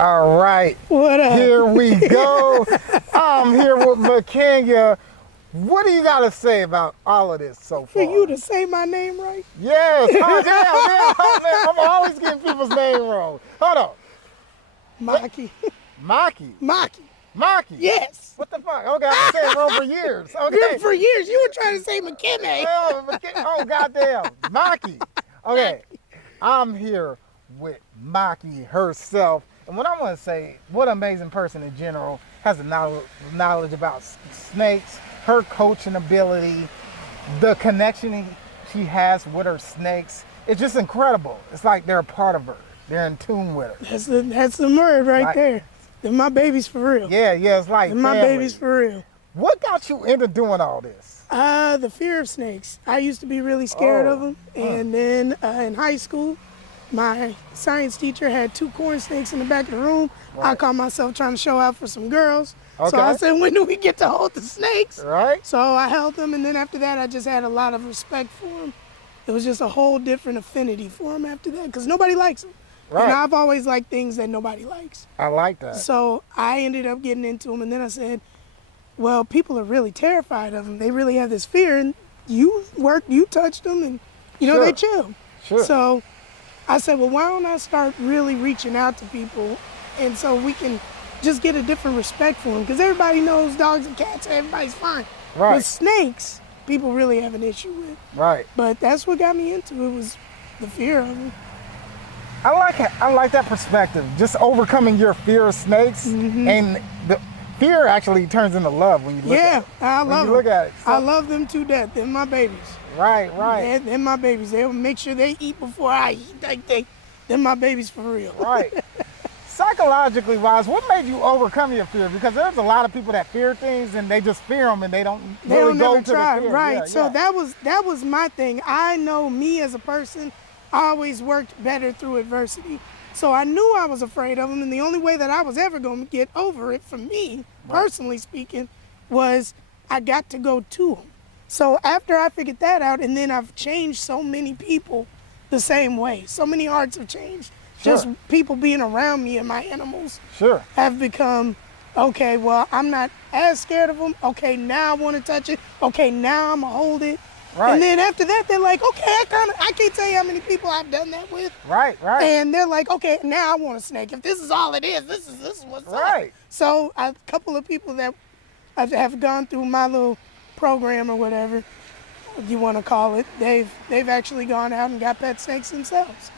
All right. What up? Here we go. I'm here with Makenya. What do you got to say about all of this so For far? you to say my name right? Yes. Oh, damn. Oh, man. I'm always getting people's name wrong. Hold on. Maki. Maki. Maki. Maki. Yes. What the fuck? Okay, I've been saying it wrong for years. Okay. For years, you were trying to say McKinney. Oh, goddamn. Maki. Okay. I'm here with Maki herself. And what I want to say, what an amazing person in general, has a knowledge about snakes, her coaching ability, the connection she has with her snakes. It's just incredible. It's like they're a part of her. They're in tune with her. That's the word right there. They're my babies for real. Yeah, it's like They're my babies for real. What got you into doing all this? The fear of snakes. I used to be really scared of them. And then in high school, my science teacher had 2 corn snakes in the back of the room. Right. I caught myself trying to show out for some girls. Okay. So I said, when do we get to hold the snakes? Right. So I held them, and then after that, I just had a lot of respect for them. It was just a whole different affinity for them after that, because nobody likes them. Right. And I've always liked things that nobody likes. I like that. So I ended up getting into them, and then I said, well, people are really terrified of them. They really have this fear, and you touched them, and Sure. they chill. Sure. So I said, well, why don't I start really reaching out to people, and so we can just get a different respect for them, because everybody knows dogs and cats, everybody's fine. Right. But snakes, people really have an issue with. Right. But that's what got me into it, was the fear of them. I like that perspective. Just overcoming your fear of snakes, and the fear actually turns into love when you look at it. I love them. Look at it. So, I love them to death. They're my babies. right. They're my babies. They'll make sure they eat before I eat. They're my babies for real. Right. Psychologically wise, what made you overcome your fear? Because there's a lot of people that fear things and they just fear them and they don't really go never to try. the fear. Right. Yeah, So yeah. that was my thing. I know me as a person, I always worked better through adversity. So I knew I was afraid of them, and the only way that I was ever going to get over it, for me, personally speaking, was I got to go to them. So after I figured that out, and then I've changed so many people the same way. So many hearts have changed. Sure. Just people being around me and my animals Sure. have become, okay, well, I'm not as scared of them. Okay, now I want to touch it. Okay, now I'm going to hold it. Right. And then after that, they're like, okay, I can't tell you how many people I've done that with. Right. And they're like, okay, now I want a snake. If this is all it is, this is what's up. Right. So a couple of people that have gone through my little program or whatever you want to call it, they've actually gone out and got pet snakes themselves.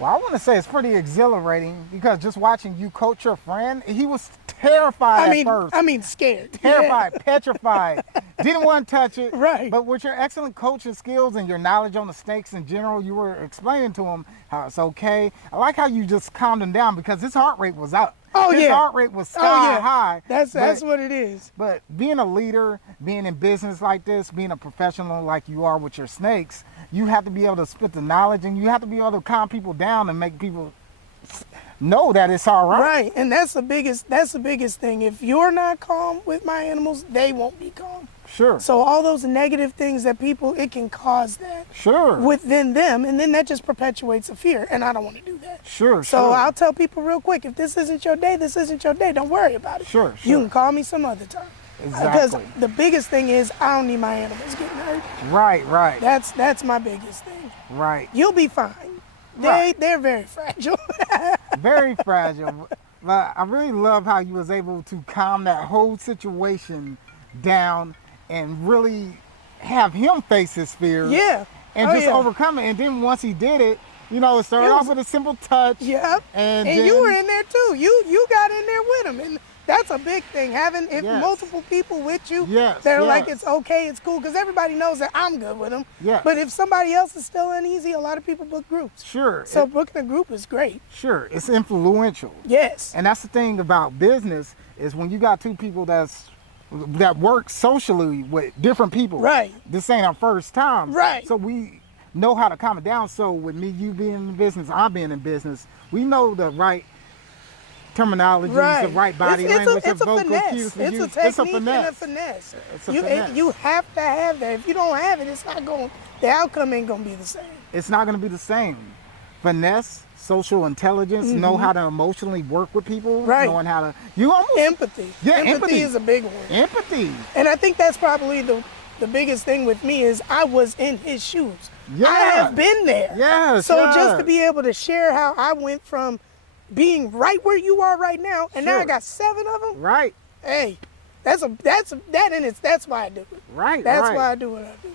Well, I want to say it's pretty exhilarating because just watching you coach your friend, he was terrified at first. I mean, scared. Terrified, petrified, didn't want to touch it. Right. But with your excellent coaching skills and your knowledge on the snakes in general, you were explaining to him how it's okay. I like how you just calmed him down because his heart rate was up. Oh, his yeah. heart rate was sky high. That's what it is. But being a leader, being in business like this, being a professional like you are with your snakes, you have to be able to spit the knowledge, and you have to be able to calm people down and make people know that it's all right. Right, and that's the biggest thing. If you're not calm with my animals, they won't be calm. Sure. So all those negative things that people, it can cause that Sure. within them, and then that just perpetuates a fear, and I don't want to do that. Sure. So I'll tell people real quick, if this isn't your day, this isn't your day. Don't worry about it. Sure. You can call me some other time. Exactly. Because the biggest thing is I don't need my animals getting hurt. Right. That's my biggest thing. Right. You'll be fine. Right. They're very fragile. Very fragile. But I really love how you was able to calm that whole situation down and really have him face his fears. Yeah. And just overcome it. And then once he did it, it started off with a simple touch. Yep. And you were in there too. You got in there with him, and that's a big thing. Having multiple people with you, they're like, it's okay, it's cool, because everybody knows that I'm good with them. Yeah. But if somebody else is still uneasy, a lot of people book groups. Sure. So booking a group is great. Sure. It's influential. Yes. And that's the thing about business is when you got 2 people that work socially with different people. Right. This ain't our first time. Right. So we know how to calm it down. So with me, you being in business, I being in business, we know the right terminology, the right body language, it's a vocal finesse. cues. It's a technique and a finesse. It's a finesse. You have to have that. If you don't have it, it's not going. The outcome ain't gonna be the same. It's not going to be the same. Finesse, social intelligence, know how to emotionally work with people, Right. knowing how to, you almost, Empathy. Yeah, Empathy empathy. is a big one. empathy. And I think that's probably the biggest thing with me is I was in his shoes. Yeah. I have been there. Yes, So just to yes. be able to share how I went from being right where you are right now, and now I Sure. got 7 of them. Right, Hey, that's why I do it. right, That's right. why I do what I do.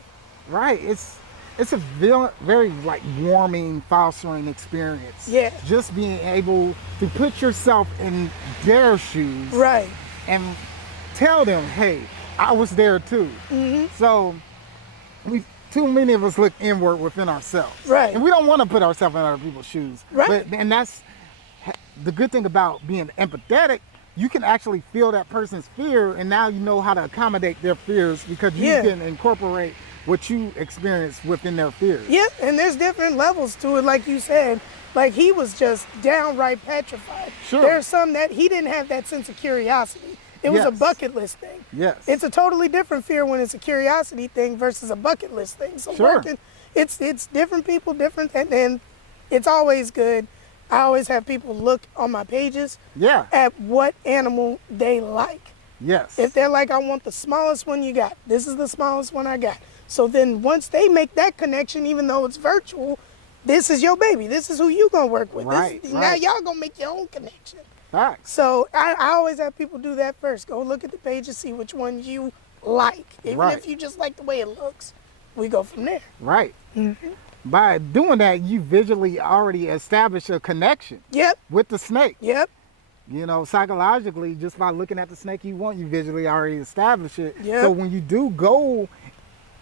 Right. It's a very like warming, fostering experience. Yeah. Just being able to put yourself in their shoes Right. and tell them, hey, I was there too. So too many of us look inward within ourselves. Right. And we don't want to put ourselves in other people's shoes. Right. And that's the good thing about being empathetic. You can actually feel that person's fear, and now you know how to accommodate their fears because you Yeah. can incorporate what you experience within their fears. Yep, and there's different levels to it, like you said. Like he was just downright petrified. Sure. There's some that he didn't have that sense of curiosity. It was a Yes. bucket list thing. Yes. It's a totally different fear when it's a curiosity thing versus a bucket list thing. So Sure. working, it's different people, different, and it's always good. I always have people look on my pages Yeah. at what animal they like. Yes. If they're like, I want the smallest one you got, this is the smallest one I got. So then once they make that connection, even though it's virtual, this is your baby. This is who you gonna work with. Right, Now right. y'all gonna make your own connection. Facts. So I always have people do that first. Go look at the page and see which one you like. Even Right. if you just like the way it looks, we go from there. Right. Mm-hmm. By doing that, you visually already establish a connection Yep, with the snake. yep, You know, psychologically, just by looking at the snake you want, you visually already establish it. Yep. So when you do go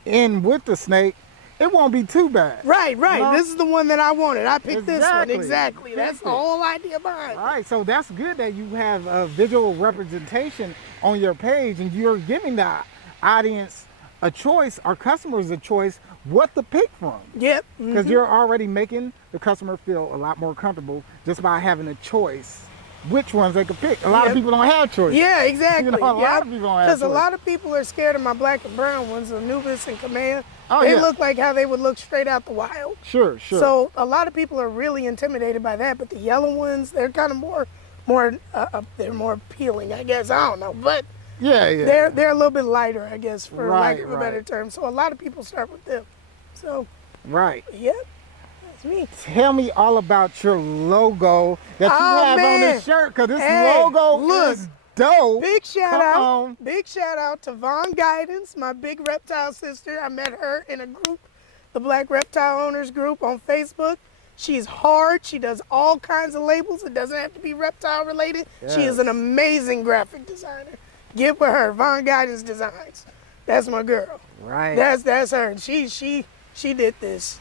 in with the snake, it won't be too bad. right. No. This is the one that I wanted. I picked this one. Exactly. Exactly. That's the whole idea behind it. Right, so that's good that you have a visual representation on your page and you're giving the audience a choice, our customers a choice, what to pick from. Yep. Because you're already making the customer feel a lot more comfortable just by having a choice which ones they could pick. A lot of Yep. people don't have choice. Yeah, exactly. You know, a lot of people don't have Because a choice. lot of people are scared of my black and brown ones, Anubis and Command. Oh, They yeah. look like how they would look straight out the wild. Sure. So a lot of people are really intimidated by that. But the yellow ones, they're kind of more they're more appealing, I guess. I don't know, but yeah. they're a little bit lighter, I guess, for lack Right, of a better right. term. So a lot of people start with them. So Right. yep, that's me. Tell me all about your logo that you Oh, have on man. this shirt, because this Hey, logo look. is dope. Big shout Come out. on. Big shout out to Von Guidance, my big reptile sister. I met her in a group, the Black Reptile Owners group on Facebook. She's hard. She does all kinds of labels. It doesn't have to be reptile related. She is Yes. an amazing graphic designer. Get with her, Von Guidance Designs. That's my girl. Right. That's her. She did this.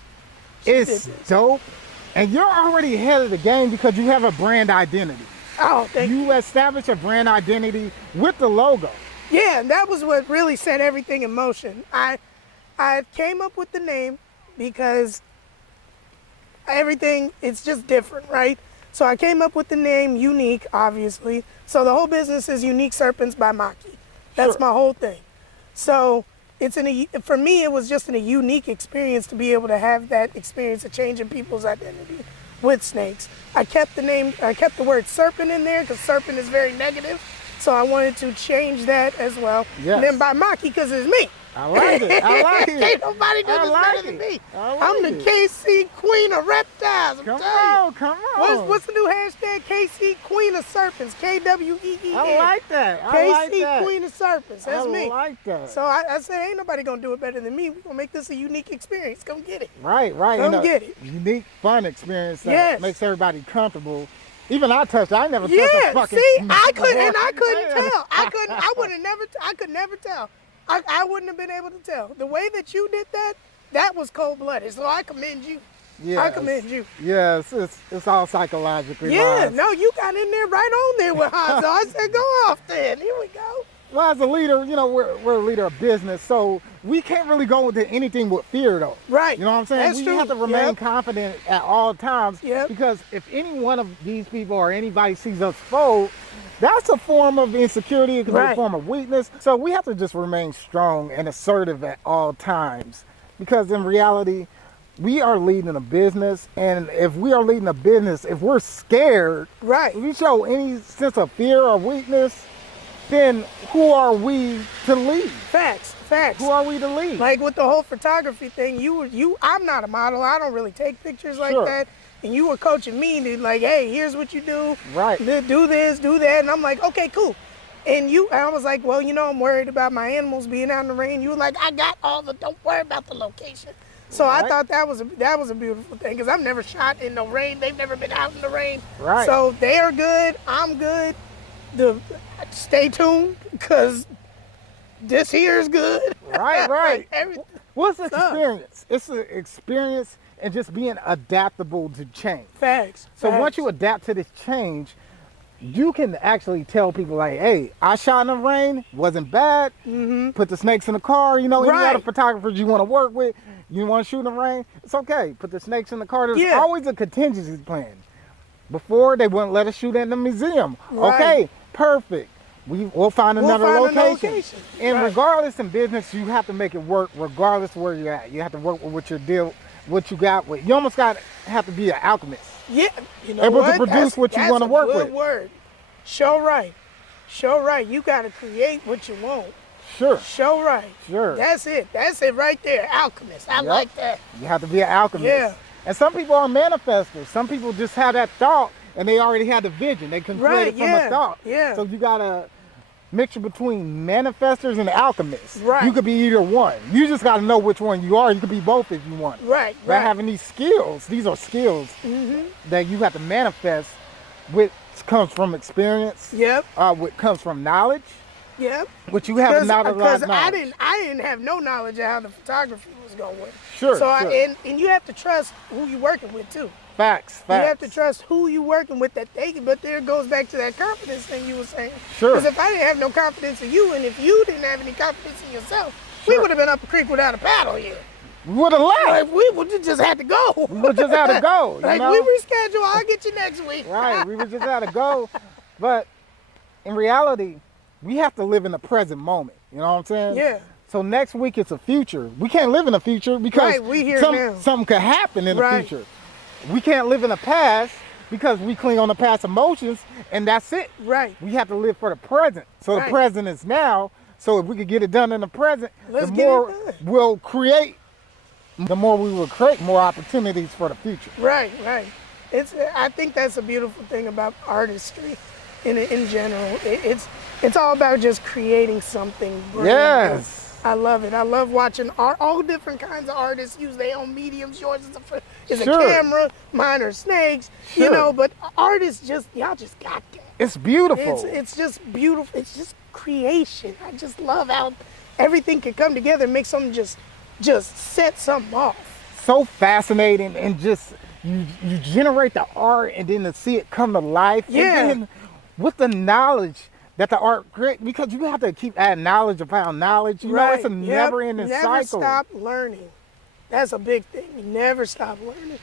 She did It's this. dope. And you're already ahead of the game because you have a brand identity. Oh, thank you. You establish a brand identity with the logo. Yeah, and that was what really set everything in motion. I came up with the name because everything, it's just different, right? So I came up with the name Unique, obviously. So the whole business is Unique Serpents by Maki. That's Sure. my whole thing. So for me, it was just a unique experience to be able to have that experience of changing people's identity with snakes. I kept the word serpent in there because serpent is very negative. So I wanted to change that as well. Yes. And then by Maki because it's me. I like it. I like it. Can't nobody do I this like better than it. me. I like I'm the it. KC Queen of Reptiles. I'm Come telling you. on, come on. What's the new hashtag? KC Queen of Serpents. KWEEN. I like that. I KC like that. Queen of Serpents. That's I me. like that. So I said, ain't nobody gonna do it better than me. We're gonna make this a unique experience. Come get it. Right. Come And a get it. Unique, fun experience that Yes. makes everybody comfortable. Even I touched. I never touched a Yeah. fucking. See, I before. couldn't tell. I could never tell. I wouldn't have been able to tell. The way that you did that was cold blooded. So I commend you. Yes. I commend you. Yes, it's all psychologically. Yeah, wise. no, you got in there right on there with Hanzo. I said, go off then. Here we go. Well, as a leader, you know, we're a leader of business, so we can't really go into anything with fear, though. Right. You know what I'm saying? That's we true. have to remain Yep. confident at all times. Yep. Because if any one of these people or anybody sees us fold, that's a form of insecurity. It can be Right. a form of weakness. So we have to just remain strong and assertive at all times. Because in reality, we are leading a business, and if we are leading a business, if we're scared, Right. if we show any sense of fear or weakness, then who are we to lead? Facts. Who are we to lead? Like with the whole photography thing, I'm not a model. I don't really take pictures like Sure. that. And you were coaching me to like, hey, here's what you do. Right. Do this, do that. And I'm like, okay, cool. And I was like, well, I'm worried about my animals being out in the rain. You were like, I got don't worry about the location. So Right. I thought that was a beautiful thing because I've never shot in the rain. They've never been out in the rain. Right. So they are good. I'm good. Stay tuned because this here is good. Right. Like, everything. What's experience? It's an experience and just being adaptable to change. Facts. So Facts. once you adapt to this change, you can actually tell people like, hey, I shot in the rain, wasn't bad. Put the snakes in the car. Any Right. other photographers you want to work with, you want to shoot in the rain, it's okay. Put the snakes in the car. There's Yeah. always a contingency plan. Before, they wouldn't let us shoot in the museum. Right. Okay, perfect. We'll find another find a location. location. And Right. regardless in business, you have to make it work regardless of where you're at. You have to work with what you got with. You almost have to be an alchemist. Yeah, you know Able to what? produce what you That's wanna a work good with. word. Show right. Show right. You got to create what you want. Sure. Show right. Sure. That's it. That's it right there. Alchemist. I Yep. like that. You have to be an alchemist. Yeah. And some people are manifestors. Some people just have that thought and they already had the vision. They can create Right, it from yeah, a thought. yeah. So you got a mixture between manifestors and alchemists. Right. You could be either one. You just got to know which one you are. You could be both if you want. Right, By right. having these skills, these are skills that you have to manifest, which comes from experience, Yep. which comes from knowledge, Yep. which you have not a lot Because of I knowledge. didn't have no knowledge of how the photography was going. Sure, So sure. and you have to trust who you're working with too. Facts. You have to trust who you're working with but there it goes back to that confidence thing you were saying. Sure. Because if I didn't have no confidence in you and if you didn't have any confidence in yourself, we Sure. would have been up a creek without a paddle here. We would have left. Like we would just had to go. We would just have to go. You Like know? we reschedule, I'll get you next week. Right, we would just have to go. But in reality, we have to live in the present moment. You know what I'm saying? Yeah. So next week it's a future. We can't live in the future because Right, we here now. something could happen in the Right. future. We can't live in the past because we cling on the past emotions and that's it. Right. We have to live for the present. So Right. the present is now. So if we could get it done in the present, Let's the get it more done. we'll create, the more we will create more opportunities for the future. Right, right. I think that's a beautiful thing about artistry in general. It's all about just creating something brand Yes. new. I love it. I love watching all different kinds of artists use their own mediums. Yours is a Sure. camera, mine are snakes, Sure. but artists y'all just got that. It's beautiful. It's just beautiful. It's just creation. I just love how everything can come together and make something just set something off. So fascinating, and just you generate the art and then to see it come to life. Yeah. And then with the knowledge that the art create, because you have to keep adding knowledge upon knowledge. You know, it's a Yep. never-ending Never cycle. stop learning. That's a big thing. You never stop learning.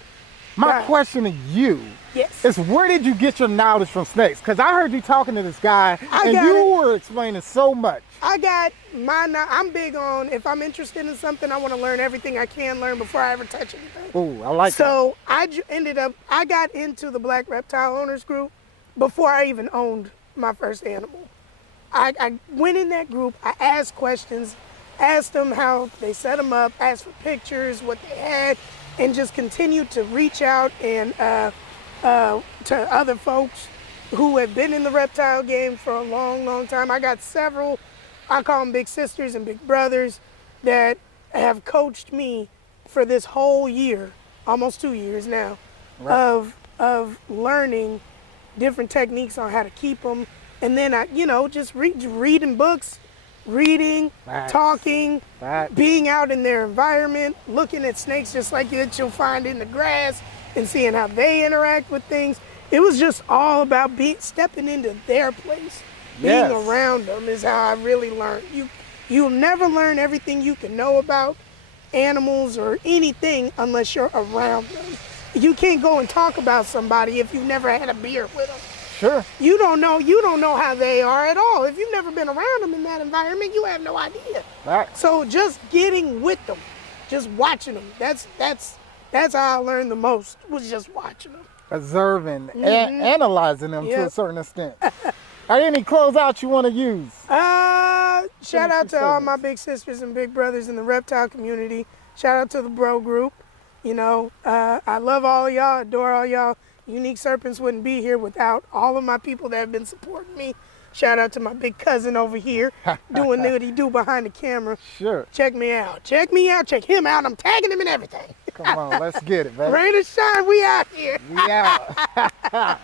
My Right. question to you Yes. is, where did you get your knowledge from snakes? Because I heard you talking to this guy, and got you it. were explaining so much. I'm big on, if I'm interested in something, I want to learn everything I can learn before I ever touch anything. Ooh, I like that. So I got into the Black Reptile Owners Group before I even owned my first animal. I went in that group, I asked questions, asked them how they set them up, asked for pictures, what they had, and just continued to reach out and to other folks who have been in the reptile game for a long, long time. I got several, I call them big sisters and big brothers, that have coached me for this whole year, almost 2 years now, Right. of learning different techniques on how to keep them. And then just reading books, Facts. talking, Facts. being out in their environment, looking at snakes just like that you'll find in the grass and seeing how they interact with things. It was just all about stepping into their place. Yes. Being around them is how I really learned. You'll never learn everything you can know about animals or anything unless you're around them. You can't go and talk about somebody if you've never had a beer with them. Sure. You don't know how they are at all. If you've never been around them in that environment, you have no idea. Facts. So just getting with them, just watching them, that's That's how I learned the most, was just watching them. Observing, analyzing them to a Yep. certain extent. Are there any closeouts you want to use? Shout out to all my segments. big sisters and big brothers in the reptile community. Shout out to the bro group. You know, I love all of y'all, adore all y'all. Unique Serpents wouldn't be here without all of my people that have been supporting me. Shout out to my big cousin over here doing what he do behind the camera. Sure. Check me out. Check me out. Check him out. I'm tagging him and everything. Come on, let's get it, baby. Rain or shine, we out here. We out.